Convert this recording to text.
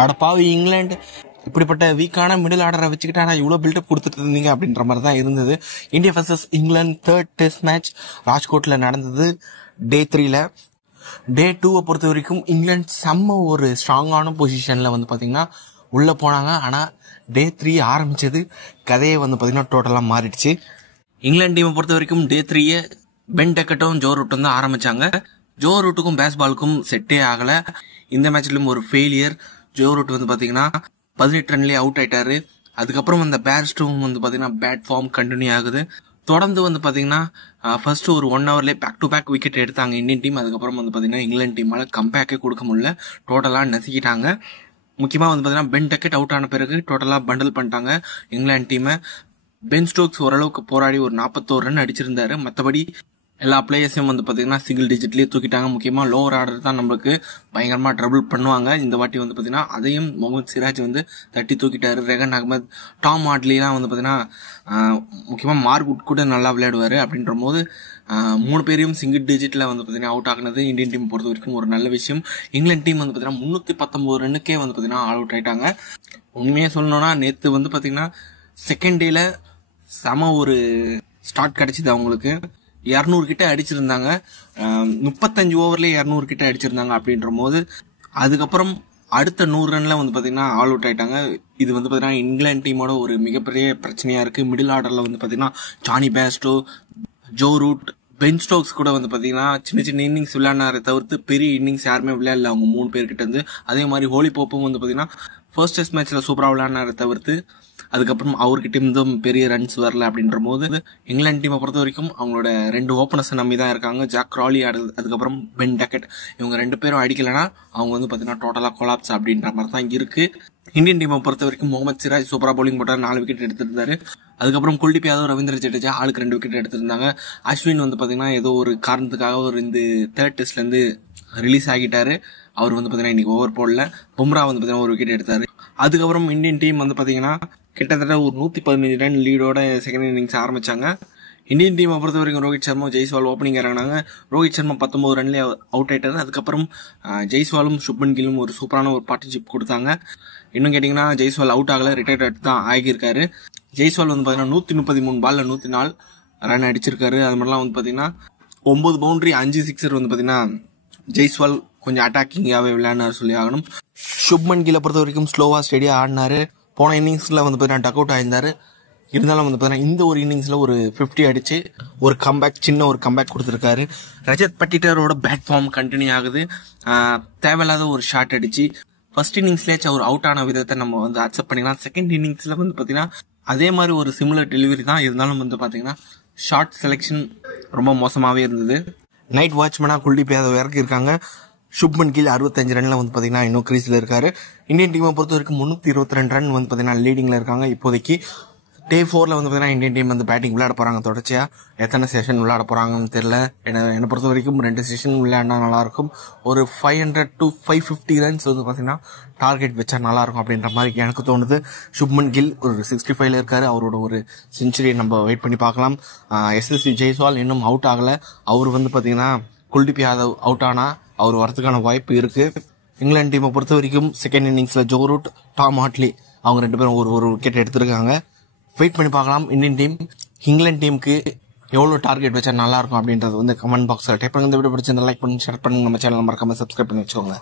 அடப்பாவி இங்கிலாந்து இப்படிப்பட்ட வீக்கான மிடில் ஆர்டரை வச்சுக்கிட்டா நான் இவ்வளோ பில்டப் கொடுத்துட்டு இருந்தீங்க அப்படின்ற மாதிரி தான் இருந்தது. India versus England third test match ராஜ்கோட்டில் நடந்தது. டே 3ல. டே 2 பொறுத்த வரைக்கும் இங்கிலாந்து செம்ம ஒரு ஸ்ட்ராங்கான பொசிஷனில் பார்த்தீங்கன்னா உள்ளே போனாங்க. ஆனால் டே 3 ஆரம்பித்தது கதையை பார்த்தீங்கன்னா டோட்டலாக மாறிடுச்சு. இங்கிலாந்து டீமை பொறுத்த வரைக்கும் டே 3 பென் டெக்கட்டும் ஜோ ரூட்டும் தான் ஆரம்பித்தாங்க. ஜோ ரூட்டுக்கும் பேஸ்பாலுக்கும் செட்டே ஆகலை. இந்த மேட்ச்லையும் ஒரு ஃபெயிலியர். ஜோ ரூட் பார்த்தீங்கன்னா 18 ரன்லேயே அவுட் ஆயிட்டாரு. அதுக்கப்புறம் அந்த பேர்ஸ்டும் பார்த்தீங்கன்னா பேட் ஃபார்ம் கண்டினியூ ஆகுது. தொடர்ந்து பார்த்தீங்கன்னா ஃபர்ஸ்ட் ஒரு 1 ஹவர்லேயே பேக் டு பேக் விக்கெட் எடுத்தாங்க இந்தியன் டீம். அதுக்கப்புறம் பார்த்தீங்கன்னா இங்கிலாந்து டீமால் கம்பேக்கே கொடுக்க முடியல, டோட்டலாக நசுக்கிட்டாங்க. முக்கியமாக பார்த்தீங்கன்னா பென் டெக்கட் அவுட் ஆன பிறகு டோட்டலாக பண்டல் பண்ணிட்டாங்க இங்கிலாந்து டீமை. பென் ஸ்டோக்ஸ் ஓரளவுக்கு போராடி ஒரு 41 ரன் அடிச்சிருந்தாரு. மற்றபடி எல்லா பிளேயர்ஸையும் பார்த்தீங்கன்னா சிங்கிள் டிஜிட்லேயே தூக்கிட்டாங்க. முக்கியமாக லோவர் ஆர்டர் தான் நம்மளுக்கு பயங்கரமாக ட்ரபிள் பண்ணுவாங்க. இந்த வாட்டி பார்த்தீங்கன்னா அதையும் முகமது சிராஜ் தட்டி தூக்கிட்டாரு. ரெகன் அகமது, டாம் ஹாட்லிலாம் பார்த்தீங்கன்னா முக்கியமாக மார்க்வுட் கூட நல்லா விளையாடுவார். அப்படின்ற போது 3 பேரையும் சிங்கிள் டிஜிட்டில் பார்த்தீங்கன்னா அவுட் ஆகினது இந்தியன் டீம் பொறுத்த வரைக்கும் ஒரு நல்ல விஷயம். இங்கிலாந்து டீம் பார்த்தீங்கன்னா 319 ரன்னுக்கே பார்த்தீங்கன்னா ஆல் அவுட் ஆயிட்டாங்க. உண்மையாக சொல்லணும்னா நேற்று பார்த்தீங்கன்னா செகண்ட் டேல செம ஒரு ஸ்டார்ட் கிடைச்சிது அவங்களுக்கு. 200 கிட்ட அடிச்சிருந்தாங்க. 35 ஓவர்லேயே 200 கிட்ட அடிச்சிருந்தாங்க. அப்படின்ற போது அதுக்கப்புறம் அடுத்த 100 ரன்ல பார்த்தீங்கன்னா ஆல் அவுட் ஆயிட்டாங்க. இது பார்த்தீங்கன்னா இங்கிலாந்து டீமோட ஒரு மிகப்பெரிய பிரச்சனையா இருக்கு. மிடில் ஆர்டர்ல பார்த்தீங்கன்னா Jonny Bairstow, Joe Root, Ben Stokes கூட பார்த்தீங்கன்னா சின்ன சின்ன இன்னிங்ஸ் விளையாடினாரை தவிர்த்து பெரிய இன்னிங்ஸ் யாருமே விளையாடல அவங்க 3 பேர்கிட்ட இருந்து. அதே மாதிரி ஹோலி போப்பும் பார்த்தீங்கன்னா ஃபர்ஸ்ட் டெஸ்ட் மேட்ச்ல சூப்பராக விளையாடினாரை தவிர்த்து அதுக்கப்புறம் அவர்கிட்ட இருந்தும் பெரிய ரன்ஸ் வரல. அப்படின்ற போது இங்கிலாந்து டீமை பொறுத்த வரைக்கும் அவங்களோட 2 ஓப்பனர்ஸை நம்பி தான் இருக்காங்க. ஜாக் ராலி அதுக்கப்புறம் பென் டெக்கட். இவங்க 2 பேரும் அடிக்கலைன்னா அவங்க பார்த்தீங்கன்னா டோட்டலாக கொலாப்ஸ் அப்படின்ற மாதிரி தான் இருக்கு. இந்தியன் டீமை பொறுத்த வரைக்கும் முகமது சிராஜ் சூப்பராக பவுலிங் போட்டார், 4 விக்கெட் எடுத்திருந்தாரு. அதுக்கப்புறம் குல்தீப் யாதவ், ரவீந்திர ஜடேஜா ஆளுக்கு 2 விக்கெட் எடுத்திருந்தாங்க. அஸ்வின் பார்த்தீங்கன்னா ஏதோ ஒரு காரணத்துக்காக ஒரு இந்த தேர்ட் டெஸ்ட்லேருந்து ரிலீஸ் ஆகிட்டாரு. அவர் பார்த்தீங்கன்னா இன்னைக்கு ஓவர் போடல. பும்ரா பார்த்தீங்கன்னா ஒரு விக்கெட் எடுத்தாரு. அதுக்கப்புறம் இந்தியன் டீம் பார்த்தீங்கன்னா கிட்டத்தட்ட ஒரு 115 ரன் லீடோட செகண்ட் இன்னிங்ஸ் ஆரம்பிச்சாங்க. இந்தியன் டீமை பொறுத்த வரைக்கும் ரோஹித் சர்மா, ஜெய்ஸ்வால் ஓப்பனிங் இறங்கினாங்க. ரோஹித் சர்மா 19 ரன்லேயே அவுட் ஆயிட்டாரு. அதுக்கப்புறம் ஜெய்ஸ்வாலும் சுப்மன் கில்லும் ஒரு சூப்பரான ஒரு பார்ட்னர்ஷிப் கொடுத்தாங்க. இன்னும் கேட்டிங்கன்னா ஜெய்ஸ்வால் அவுட் ஆகல, ரிட்டையர்ட் தான் ஆகியிருக்காரு. ஜெய்ஸ்வால் பார்த்தீங்கன்னா 133 பால்ல 104 ரன் அடிச்சிருக்காரு. அது மாதிரிலாம் பார்த்தீங்கன்னா 9 பவுண்டரி 5 சிக்ஸர் பார்த்தீங்கன்னா ஜெய்ஸ்வால் கொஞ்சம் அட்டாக்கிங்காகவே விளையாடினார் சொல்லி ஆகணும். சுப்மன் கில்லை பொறுத்த வரைக்கும் ஸ்லோவா ஸ்டெடியா ஆடினாரு. போன இன்னிங்ஸ்ல பார்த்தீங்கன்னா டக் அவுட் ஆயிருந்தாரு. இருந்தாலும் பார்த்தீங்கன்னா இந்த ஒரு இன்னிங்ஸ்ல ஒரு 50 அடிச்சு ஒரு கம்பேக், சின்ன ஒரு கம்பேக் கொடுத்துருக்காரு. ரஜத் பட்டிட்டரோட பேட் ஃபார்ம் கண்டினியூ ஆகுது. தேவையில்லாத ஒரு ஷாட் அடிச்சு ஃபர்ஸ்ட் இன்னிங்ஸ்லேயாச்சும் அவர் அவுட் ஆன விதத்தை நம்ம அக்செப்ட் பண்ணிக்கலாம். செகண்ட் இன்னிங்ஸ்ல பார்த்தீங்கன்னா அதே மாதிரி ஒரு சிமிலர் டெலிவரி தான். இருந்தாலும் பார்த்தீங்கன்னா ஷார்ட் செலெக்ஷன் ரொம்ப மோசமாகவே இருந்தது. நைட் வாட்ச்மேனா குல்தீப் யாதவ் இறக்கியிருக்காங்க. சுப்மன் கில் 65 ரன்ல பார்த்தீங்கன்னா இன்னும் கிரீஸ்ல இருக்காரு. இந்தியன் டீமை பொறுத்த வரைக்கும் 322 ரன் பார்த்தீங்கன்னா லீடிங்ல இருக்காங்க இப்போதைக்கு. டே 4ல பார்த்தீங்கன்னா இந்தியன் டீம் பேட்டிங் விளையாட போறாங்க. தொடர்ச்சியா எத்தனை செஷன் விளையாட போறாங்கன்னு தெரியல. என்னை பொறுத்த வரைக்கும் 2 செஷன் விளையாடினா நல்லா இருக்கும். ஒரு 500 to 550 ரன்ஸ் பார்த்தீங்கன்னா டார்கெட் வச்சா நல்லா இருக்கும் அப்படின்ற மாதிரி எனக்கு தோணுது. சுப்மன் கில் ஒரு 65ல இருக்காரு. அவரோட ஒரு செஞ்சுரியை நம்ம வெயிட் பண்ணி பார்க்கலாம். எஸ்எஸ்சி ஜெய்ஸ்வால் இன்னும் அவுட் ஆகல. அவர் பார்த்தீங்கன்னா குல்தீப் யாதவ் அவுட் ஆனா அவர் வரதுக்கான வாய்ப்பு இருக்கு. இங்கிலாந்து டீமை பொறுத்த வரைக்கும் செகண்ட் இன்னிங்ஸ்ல ஜோ ரூட், டாம் ஹாட்லி அவங்க 2 பேரும் ஒரு விக்கெட் எடுத்திருக்காங்க. வெயிட் பண்ணி பார்க்கலாம் இந்தியன் டீம் இங்கிலாந்து டீமுக்கு எவ்வளவு டார்கெட் வச்சா நல்லா இருக்கும் அப்படின்றது கமெண்ட் பாக்ஸ்ல டைப் பண்ணுங்க. இந்த வீடியோ பிடிச்சிருந்தா லைக் பண்ணி ஷேர் பண்ணுங்க. நம்ம சேனல் மறக்காம சப்ஸ்கிரைப் பண்ணி வச்சுக்கோங்க.